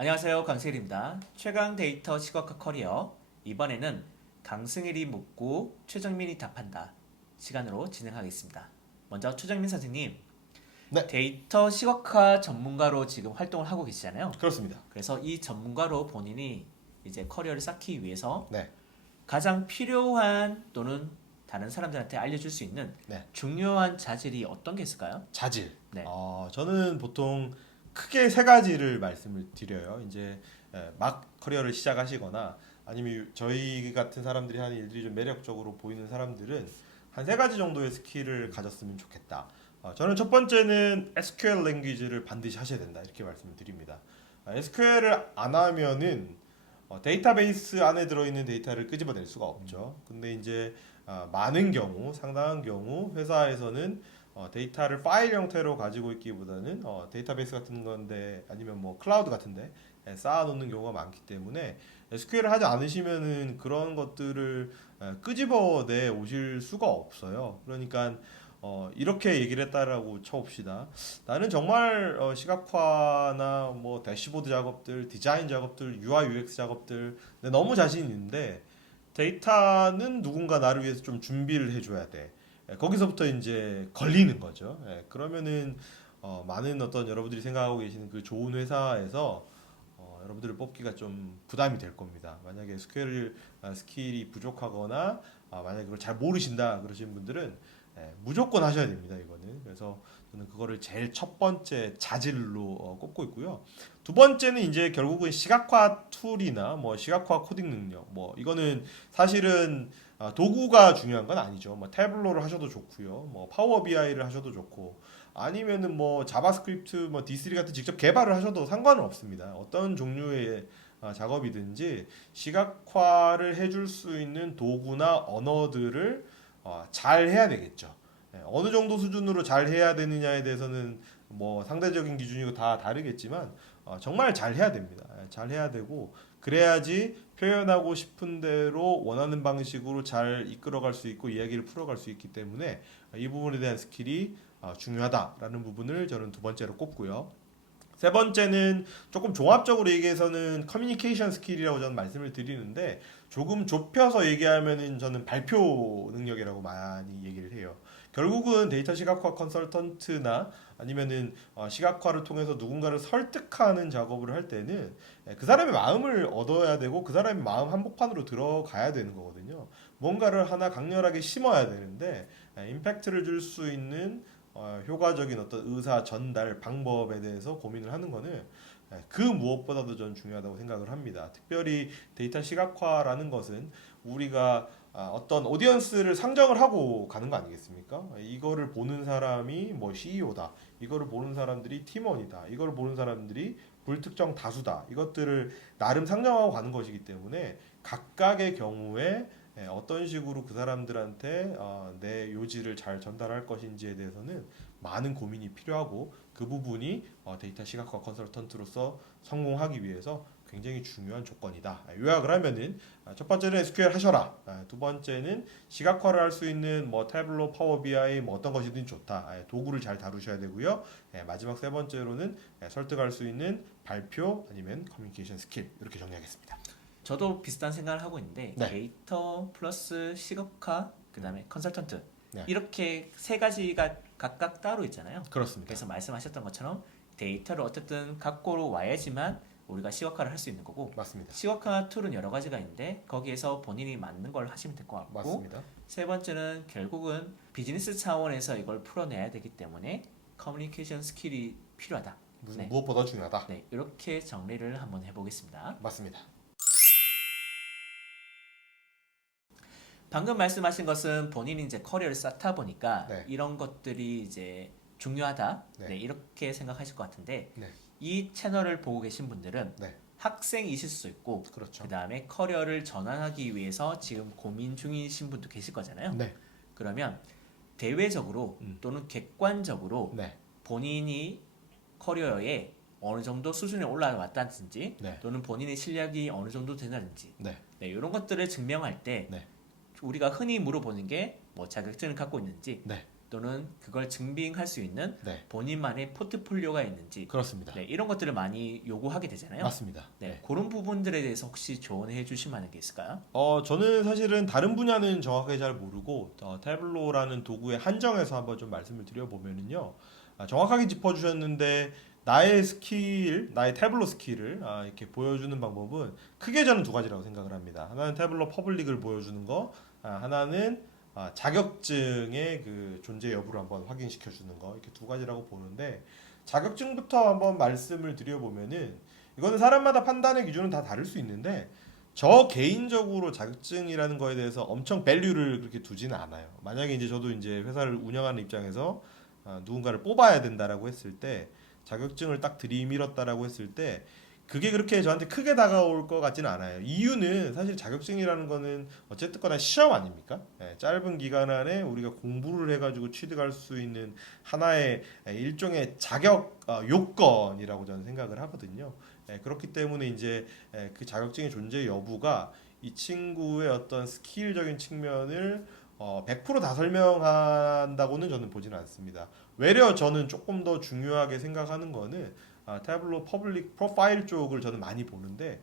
안녕하세요. 강승일입니다. 최강 데이터 시각화 커리어. 이번에는 강승일이 묻고 최정민이 답한다 시간으로 진행하겠습니다. 먼저 최정민 선생님, 네, 데이터 시각화 전문가로 지금 활동을 하고 계시잖아요. 그렇습니다. 그래서 이 전문가로 본인이 이제 커리어를 쌓기 위해서 네, 가장 필요한 또는 다른 사람들한테 알려줄 수 있는 네. 중요한 자질이 어떤 게 있을까요? 자질. 네. 저는 보통 크게 세 가지를 말씀을 드려요. 이제 막 커리어를 시작하시거나 아니면 저희 같은 사람들이 하는 일들이 좀 매력적으로 보이는 사람들은 한 세 가지 정도의 스킬을 가졌으면 좋겠다. 저는 첫 번째는 SQL 랭귀지를 반드시 하셔야 된다. 이렇게 말씀을 드립니다. SQL을 안 하면은 데이터베이스 안에 들어있는 데이터를 끄집어낼 수가 없죠. 근데 이제 많은 경우, 상당한 경우 회사에서는 데이터를 파일 형태로 가지고 있기보다는 데이터베이스 같은 건데 아니면 뭐 클라우드 같은데 쌓아놓는 경우가 많기 때문에 SQL을 하지 않으시면은 그런 것들을 끄집어내 오실 수가 없어요. 그러니까 이렇게 얘기를 했다라고 쳐봅시다. 나는 정말 시각화나 뭐 대시보드 작업들, 디자인 작업들, UI, UX 작업들 너무 자신 있는데 데이터는 누군가 나를 위해서 좀 준비를 해줘야 돼. 거기서부터 이제 걸리는 거죠. 그러면은 많은 어떤 여러분들이 생각하고 계시는 그 좋은 회사에서 여러분들을 뽑기가 좀 부담이 될 겁니다. 만약에 SQL 스킬이 부족하거나 만약에 그걸 잘 모르신다 그러신 분들은 무조건 하셔야 됩니다. 이거는. 그래서 저는 그거를 제일 첫 번째 자질로 꼽고 있고요. 두 번째는 이제 결국은 시각화 툴이나 뭐 시각화 코딩 능력 뭐 이거는 사실은 도구가 중요한 건 아니죠. 뭐 태블로를 하셔도 좋고요. 뭐 파워 BI를 하셔도 좋고 아니면은 뭐 자바스크립트 뭐 D3 같은 직접 개발을 하셔도 상관은 없습니다. 어떤 종류의 작업이든지 시각화를 해줄 수 있는 도구나 언어들을 잘 해야 되겠죠. 어느 정도 수준으로 잘 해야 되느냐에 대해서는 뭐 상대적인 기준이고 다 다르겠지만 정말 잘 해야 됩니다. 잘 해야 되고 그래야지 표현하고 싶은 대로 원하는 방식으로 잘 이끌어갈 수 있고 이야기를 풀어갈 수 있기 때문에 이 부분에 대한 스킬이 중요하다라는 부분을 저는 두 번째로 꼽고요. 세 번째는 조금 종합적으로 얘기해서는 커뮤니케이션 스킬이라고 저는 말씀을 드리는데 조금 좁혀서 얘기하면은 저는 발표 능력이라고 많이 얘기를 해요. 결국은 데이터 시각화 컨설턴트나 아니면은 시각화를 통해서 누군가를 설득하는 작업을 할 때는 그 사람의 마음을 얻어야 되고 그 사람의 마음 한복판으로 들어가야 되는 거거든요. 뭔가를 하나 강렬하게 심어야 되는데 임팩트를 줄 수 있는 효과적인 어떤 의사 전달 방법에 대해서 고민을 하는 거는 그 무엇보다도 전 중요하다고 생각을 합니다. 특별히 데이터 시각화라는 것은 우리가 어떤 오디언스를 상정을 하고 가는 거 아니겠습니까? 이거를 보는 사람이 뭐 CEO다. 이거를 보는 사람들이 팀원이다. 이거를 보는 사람들이 불특정 다수다. 이것들을 나름 상정하고 가는 것이기 때문에 각각의 경우에 어떤 식으로 그 사람들한테 내 요지를 잘 전달할 것인지에 대해서는 많은 고민이 필요하고 그 부분이 데이터 시각화 컨설턴트로서 성공하기 위해서 굉장히 중요한 조건이다. 요약을 하면은 첫 번째는 SQL 하셔라. 두 번째는 시각화를 할 수 있는 뭐 태블로, 파워 BI 뭐 어떤 것이든 좋다. 도구를 잘 다루셔야 되고요. 마지막 세 번째로는 설득할 수 있는 발표 아니면 커뮤니케이션 스킬 이렇게 정리하겠습니다. 저도 비슷한 생각을 하고 있는데 네, 데이터 플러스 시각화 그다음에 컨설턴트 네, 이렇게 세 가지가 각각 따로 있잖아요. 그렇습니다. 그래서 말씀하셨던 것처럼 데이터를 어쨌든 갖고 와야지만 우리가 시각화를 할 수 있는 거고 맞습니다. 시각화 툴은 여러 가지가 있는데 거기에서 본인이 맞는 걸 하시면 될 것 같고 맞습니다. 세 번째는 결국은 비즈니스 차원에서 이걸 풀어내야 되기 때문에 커뮤니케이션 스킬이 필요하다. 네, 무엇보다 중요하다. 네 이렇게 정리를 한번 해보겠습니다. 맞습니다. 방금 말씀하신 것은 본인이 이제 커리어를 쌓다 보니까 네, 이런 것들이 이제 중요하다. 네, 네, 이렇게 생각하실 것 같은데 네, 이 채널을 보고 계신 분들은 네, 학생이실 수 있고 그렇죠. 그 다음에 커리어를 전환하기 위해서 지금 고민 중이신 분도 계실 거잖아요. 네, 그러면 대외적으로 또는 객관적으로 네, 본인이 커리어에 어느 정도 수준에 올라왔다든지 네, 또는 본인의 실력이 어느 정도 되는지 네, 네, 이런 것들을 증명할 때 네, 우리가 흔히 물어보는 게 뭐 자격증을 갖고 있는지 네, 또는 그걸 증빙할 수 있는 네, 본인만의 포트폴리오가 있는지 그렇습니다. 네, 이런 것들을 많이 요구하게 되잖아요. 맞습니다. 네, 그런 부분들에 대해서 혹시 조언해 주실 만한 게 있을까요? 저는 사실은 다른 분야는 정확하게 잘 모르고 태블로라는 도구의 한정에서 한번 좀 말씀을 드려보면은요. 정확하게 짚어주셨는데 나의 스킬, 나의 태블로 스킬을 이렇게 보여주는 방법은 크게 저는 두 가지라고 생각을 합니다. 하나는 태블로 퍼블릭을 보여주는 거, 하나는 자격증의 그 존재 여부를 한번 확인시켜 주는 거, 이렇게 두 가지라고 보는데 자격증부터 한번 말씀을 드려보면은 이거는 사람마다 판단의 기준은 다 다를 수 있는데 저 개인적으로 자격증이라는 거에 대해서 엄청 밸류를 그렇게 두지는 않아요. 만약에 이제 저도 이제 회사를 운영하는 입장에서 누군가를 뽑아야 된다라고 했을 때 자격증을 딱 들이밀었다라고 했을 때 그게 그렇게 저한테 크게 다가올 것 같지는 않아요. 이유는 사실 자격증이라는 거는 어쨌든거나 시험 아닙니까? 짧은 기간 안에 우리가 공부를 해가지고 취득할 수 있는 하나의 일종의 자격 요건이라고 저는 생각을 하거든요. 그렇기 때문에 이제 그 자격증의 존재 여부가 이 친구의 어떤 스킬적인 측면을 100%다 설명한다고는 저는 보지는 않습니다. 외려 저는 조금 더 중요하게 생각하는 거는 태블로 퍼블릭 프로파일 쪽을 저는 많이 보는데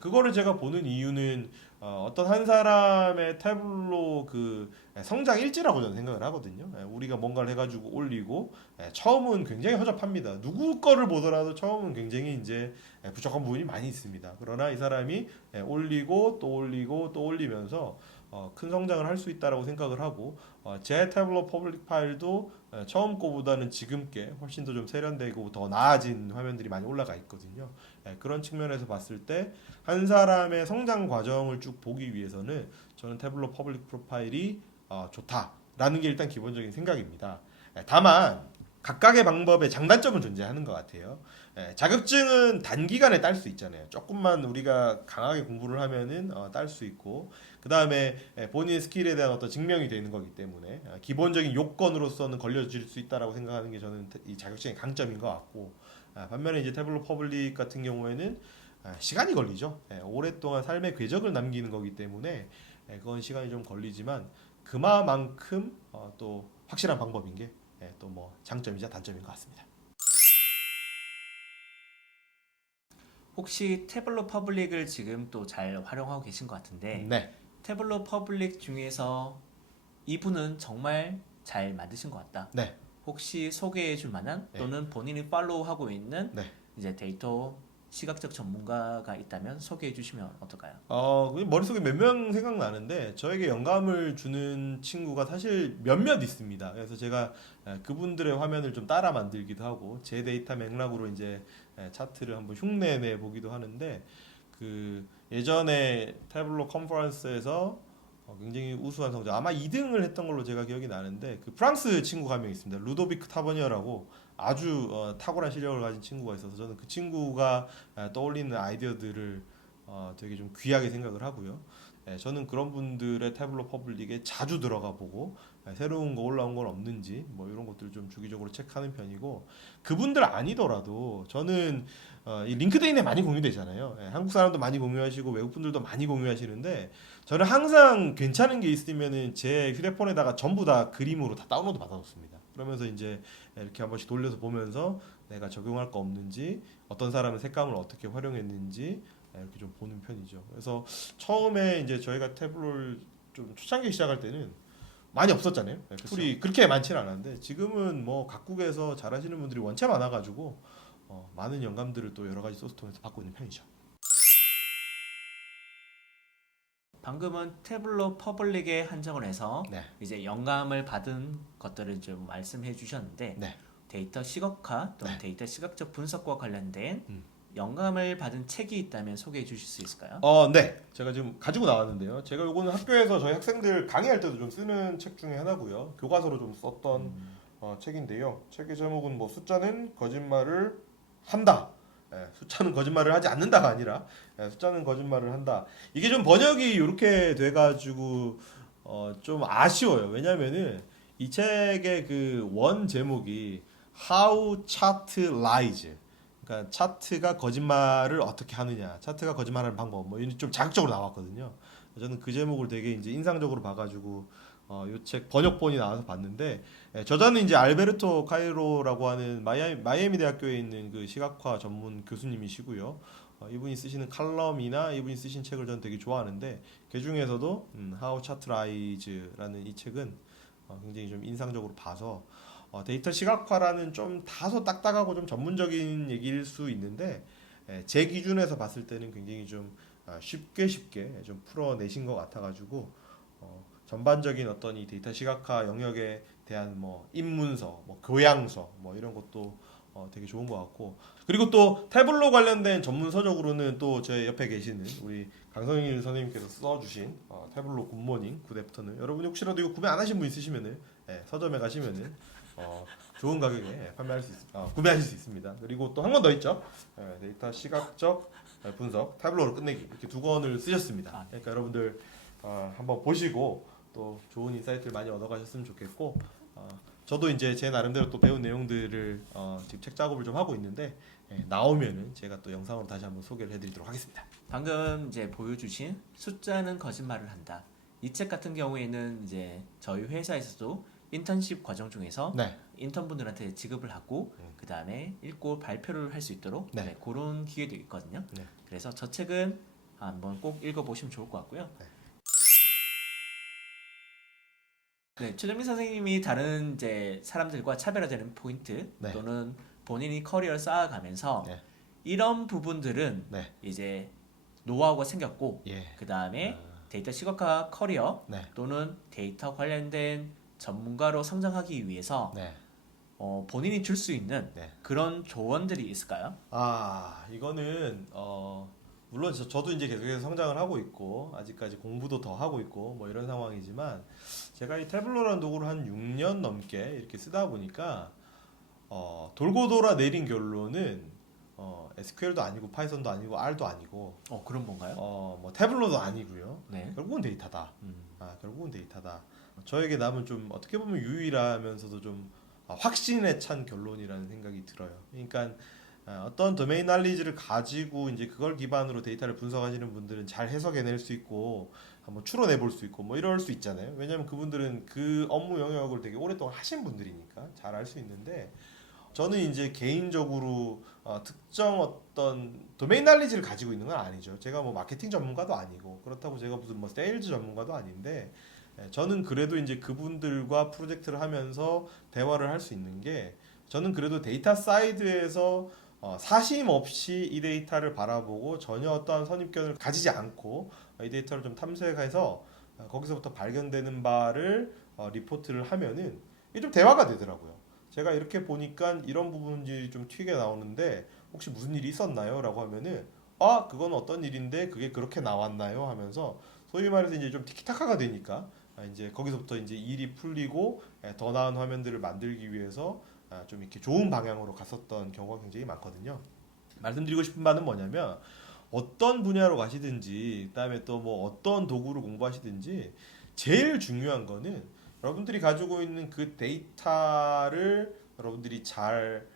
그거를 제가 보는 이유는 어떤 한 사람의 태블로 그 성장 일지라고 저는 생각을 하거든요. 우리가 뭔가를 해가지고 올리고 처음은 굉장히 허접합니다. 누구 거를 보더라도 처음은 굉장히 이제 부족한 부분이 많이 있습니다. 그러나 이 사람이 올리고 또 올리고 또 올리면서 큰 성장을 할 수 있다라고 생각을 하고 제 태블로 퍼블릭 파일도 처음 거보다는 지금 게 훨씬 더 좀 세련되고 더 나아진 화면들이 많이 올라가 있거든요. 그런 측면에서 봤을 때 한 사람의 성장 과정을 쭉 보기 위해서는 저는 태블로 퍼블릭 프로파일이 좋다라는 게 일단 기본적인 생각입니다. 다만 각각의 방법에 장단점은 존재하는 것 같아요. 자격증은 단기간에 딸 수 있잖아요. 조금만 우리가 강하게 공부를 하면은 딸 수 있고 그 다음에 본인의 스킬에 대한 어떤 증명이 되는 거기 때문에 기본적인 요건으로서는 걸려질 수 있다라고 생각하는 게 저는 이 자격증의 강점인 것 같고 반면에 이제 태블로 퍼블릭 같은 경우에는 시간이 걸리죠. 오랫동안 삶의 궤적을 남기는 거기 때문에 그건 시간이 좀 걸리지만 그만큼 또 확실한 방법인 게 또 뭐 장점이자 단점인 것 같습니다. 혹시 태블로 퍼블릭을 지금 또 잘 활용하고 계신 것 같은데 네, 태블로 퍼블릭 중에서 이분은 정말 잘 만드신 것 같다. 네, 혹시 소개해 줄 만한 네. 또는 본인이 팔로우하고 있는 네. 이제 데이터 시각적 전문가가 있다면 소개해 주시면 어떨까요? 머릿속에 몇 명 생각나는데 저에게 영감을 주는 친구가 사실 몇몇 있습니다. 그래서 제가 그분들의 화면을 좀 따라 만들기도 하고 제 데이터 맥락으로 이제 차트를 한번 흉내내 보기도 하는데 그 예전에 태블로 컨퍼런스에서 굉장히 우수한 성적 아마 2등을 했던 걸로 제가 기억이 나는데 그 프랑스 친구가 한 명 있습니다. 루도비크 타버니어라고 아주 탁월한 실력을 가진 친구가 있어서 저는 그 친구가 떠올리는 아이디어들을 되게 좀 귀하게 생각을 하고요. 저는 그런 분들의 태블로 퍼블릭에 자주 들어가 보고 새로운 거 올라온 건 없는지 뭐 이런 것들을 좀 주기적으로 체크하는 편이고 그분들 아니더라도 저는 이 링크드인에 많이 공유되잖아요. 한국 사람도 많이 공유하시고 외국 분들도 많이 공유하시는데 저는 항상 괜찮은 게 있으면은 제 휴대폰에다가 전부 다 그림으로 다 다운로드 받아놓습니다. 그러면서 이제 이렇게 한 번씩 돌려서 보면서 내가 적용할 거 없는지 어떤 사람은 색감을 어떻게 활용했는지 이렇게 좀 보는 편이죠. 그래서 처음에 이제 저희가 태블로를 좀 초창기 시작할 때는 많이 없었잖아요. 툴이 그렇게 많지는 않았는데 지금은 뭐 각국에서 잘하시는 분들이 원체 많아가지고 많은 영감들을 또 여러 가지 소스 통해서 받고 있는 편이죠. 방금은 태블로 퍼블릭에 한정을 해서 네, 이제 영감을 받은 것들을 좀 말씀해 주셨는데 네, 데이터 시각화 또는 네. 데이터 시각적 분석과 관련된 음. 영감을 받은 책이 있다면 소개해 주실 수 있을까요? 네. 제가 지금 가지고 나왔는데요. 제가 요거는 학교에서 저희 학생들 강의할 때도 좀 쓰는 책 중에 하나고요. 교과서로 좀 썼던 책인데요. 책의 제목은 뭐 숫자는 거짓말을 한다. 숫자는 거짓말을 하지 않는다가 아니라 숫자는 거짓말을 한다. 이게 좀 번역이 이렇게 돼가지고 좀 아쉬워요. 왜냐면은 이 책의 그 원 제목이 How Chart Lies. 그러니까 차트가 거짓말을 어떻게 하느냐, 차트가 거짓말하는 방법, 뭐 이런 좀 자극적으로 나왔거든요. 저는 그 제목을 되게 이제 인상적으로 봐가지고 이 책 번역본이 나와서 봤는데 저자는 이제 알베르토 카이로라고 하는 마이애미 대학교에 있는 그 시각화 전문 교수님이시고요. 이분이 쓰시는 칼럼이나 이분이 쓰신 책을 저는 되게 좋아하는데 그 중에서도 How Chart Rise라는 이 책은 굉장히 좀 인상적으로 봐서 데이터 시각화라는 좀 다소 딱딱하고 좀 전문적인 얘기일 수 있는데 제 기준에서 봤을 때는 굉장히 좀 쉽게 좀 풀어내신 것 같아가지고 전반적인 어떤 이 데이터 시각화 영역에 대한 뭐 입문서, 뭐 교양서, 뭐 이런 것도 되게 좋은 것 같고 그리고 또 태블로 관련된 전문 서적으로는 또 제 옆에 계시는 우리 강성일 선생님께서 써주신 태블로 굿모닝 굿애프터는 여러분이 혹시라도 이거 구매 안 하신 분 있으시면은 서점에 가시면은 좋은 가격에 구매하실 수 있습니다. 그리고 또 한 권 더 있죠. 데이터 시각적 분석 태블로로 끝내기 이렇게 두 권을 쓰셨습니다. 그러니까 여러분들 한번 보시고 또 좋은 인사이트를 많이 얻어가셨으면 좋겠고 저도 이제 제 나름대로 또 배운 내용들을 지금 책 작업을 좀 하고 있는데 나오면은 제가 또 영상으로 다시 한번 소개를 해드리도록 하겠습니다. 방금 이제 보여주신 숫자는 거짓말을 한다. 이 책 같은 경우에는 이제 저희 회사에서도 인턴십 과정 중에서 네. 인턴분들한테 지급을 하고 그 다음에 읽고 발표를 할 수 있도록 네. 네, 그런 기회도 있거든요. 네. 그래서 저 책은 한번 꼭 읽어보시면 좋을 것 같고요. 네, 최정민 선생님이 다른 이제 사람들과 차별화되는 포인트 네. 또는 본인이 커리어를 쌓아가면서 네. 이런 부분들은 네. 이제 노하우가 생겼고 예. 그 다음에 데이터 시각화 커리어 네. 또는 데이터 관련된 전문가로 성장하기 위해서 네. 본인이 줄 수 있는 네. 그런 조언들이 있을까요? 이거는 물론 저도 이제 계속해서 성장을 하고 있고 아직까지 공부도 더 하고 있고 뭐 이런 상황이지만 제가 이 태블로라는 도구를 한 6년 넘게 이렇게 쓰다 보니까 돌고 돌아 내린 결론은 SQL도 아니고 파이썬도 아니고 R도 아니고 그런 건가요? 뭐 태블로도 아니고요. 네. 결국은 데이터다. 결국은 데이터다. 저에게 남은 좀 어떻게 보면 유일하면서도 좀 확신에 찬 결론이라는 생각이 들어요. 그러니까 어떤 도메인 날리지를 가지고 이제 그걸 기반으로 데이터를 분석하시는 분들은 잘 해석해낼 수 있고 한번 추론해 볼 수 있고 뭐 이럴 수 있잖아요. 왜냐하면 그분들은 그 업무 영역을 되게 오랫동안 하신 분들이니까 잘 알 수 있는데 저는 이제 개인적으로 특정 어떤 도메인 날리지를 가지고 있는 건 아니죠. 제가 뭐 마케팅 전문가도 아니고 그렇다고 제가 무슨 뭐 세일즈 전문가도 아닌데 저는 그래도 이제 그분들과 프로젝트를 하면서 대화를 할 수 있는 게 저는 그래도 데이터 사이드에서 사심 없이 이 데이터를 바라보고 전혀 어떠한 선입견을 가지지 않고 이 데이터를 좀 탐색해서 거기서부터 발견되는 바를 리포트를 하면은 이게 좀 대화가 되더라고요. 제가 이렇게 보니까 이런 부분이 좀 튀게 나오는데 혹시 무슨 일이 있었나요? 라고 하면은 그건 어떤 일인데 그게 그렇게 나왔나요? 하면서 소위 말해서 이제 좀 티키타카가 되니까 이제 거기서부터 이제 일이 풀리고 더 나은 화면들을 만들기 위해서 좀 이렇게 좋은 방향으로 갔었던 경우가 굉장히 많거든요. 말씀드리고 싶은 바는 뭐냐면 어떤 분야로 가시든지 그다음에 또 뭐 어떤 도구를 공부하시든지 제일 중요한 거는 여러분들이 가지고 있는 그 데이터를 여러분들이 잘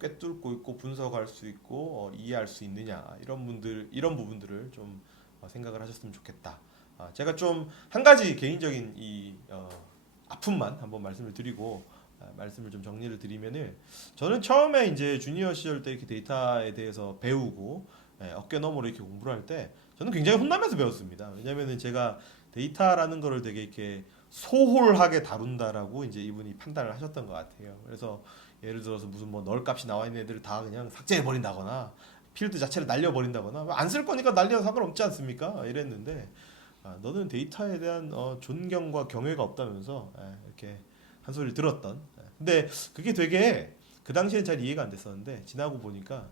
꿰뚫고 있고 분석할 수 있고 이해할 수 있느냐 이런 부분들을 좀 생각을 하셨으면 좋겠다. 제가 좀 한 가지 개인적인 이 아픔만 한번 말씀을 드리고 말씀을 좀 정리를 드리면은 저는 처음에 이제 주니어 시절 때 이렇게 데이터에 대해서 배우고 어깨너머로 이렇게 공부를 할 때 저는 굉장히 혼나면서 배웠습니다. 왜냐면은 제가 데이터라는 거를 되게 이렇게 소홀하게 다룬다라고 이제 이분이 판단을 하셨던 것 같아요. 그래서 예를 들어서 무슨 뭐 널 값이 나와 있는 애들을 다 그냥 삭제해 버린다거나 필드 자체를 날려 버린다거나 안 쓸 거니까 날려도 상관없지 않습니까? 이랬는데 너는 데이터에 대한 존경과 경외가 없다면서 이렇게 한 소리를 들었던. 근데 그게 되게 그 당시엔 잘 이해가 안 됐었는데 지나고 보니까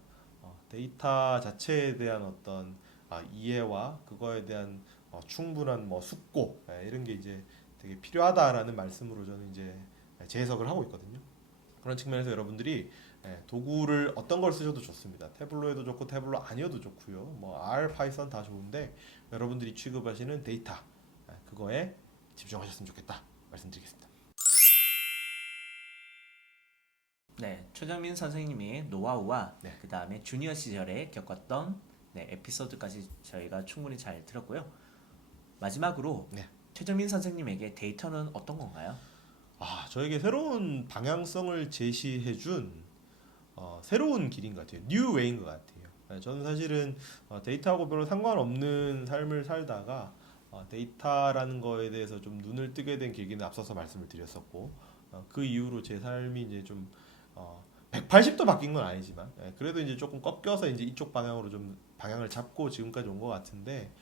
데이터 자체에 대한 어떤 이해와 그거에 대한 충분한 뭐 숙고 이런 게 이제 되게 필요하다라는 말씀으로 저는 이제 재해석을 하고 있거든요. 그런 측면에서 여러분들이 도구를 어떤 걸 쓰셔도 좋습니다. 태블로에도 좋고 태블로 아니어도 좋고요. 뭐 R, 파이썬 다 좋은데 여러분들이 취급하시는 데이터 그거에 집중하셨으면 좋겠다 말씀드리겠습니다. 네, 최정민 선생님의 노하우와 네. 그 다음에 주니어 시절에 겪었던 에피소드까지 저희가 충분히 잘 들었고요. 마지막으로 네. 최정민 선생님에게 데이터는 어떤 건가요? 저에게 새로운 방향성을 제시해준 새로운 길인 것 같아요. 뉴 웨이인 것 같아요. 저는 사실은 데이터하고 별로 상관없는 삶을 살다가 데이터라는 거에 대해서 좀 눈을 뜨게 된 계기는 앞서서 말씀을 드렸었고 그 이후로 제 삶이 이제 좀 180도 바뀐 건 아니지만 그래도 이제 조금 꺾여서 이제 이쪽 방향으로 좀 방향을 잡고 지금까지 온 것 같은데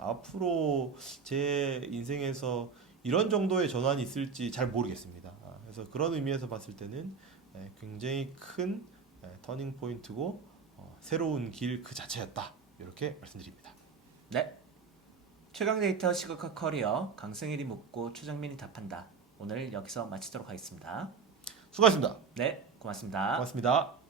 앞으로 제 인생에서 이런 정도의 전환이 있을지 잘 모르겠습니다. 그래서 그런 의미에서 봤을 때는 굉장히 큰 터닝 포인트고 새로운 길 그 자체였다. 이렇게 말씀드립니다. 네. 최강 데이터 시각화 커리어 강승일이 묻고 최정민이 답한다. 오늘 여기서 마치도록 하겠습니다. 수고하셨습니다. 네, 고맙습니다. 고맙습니다.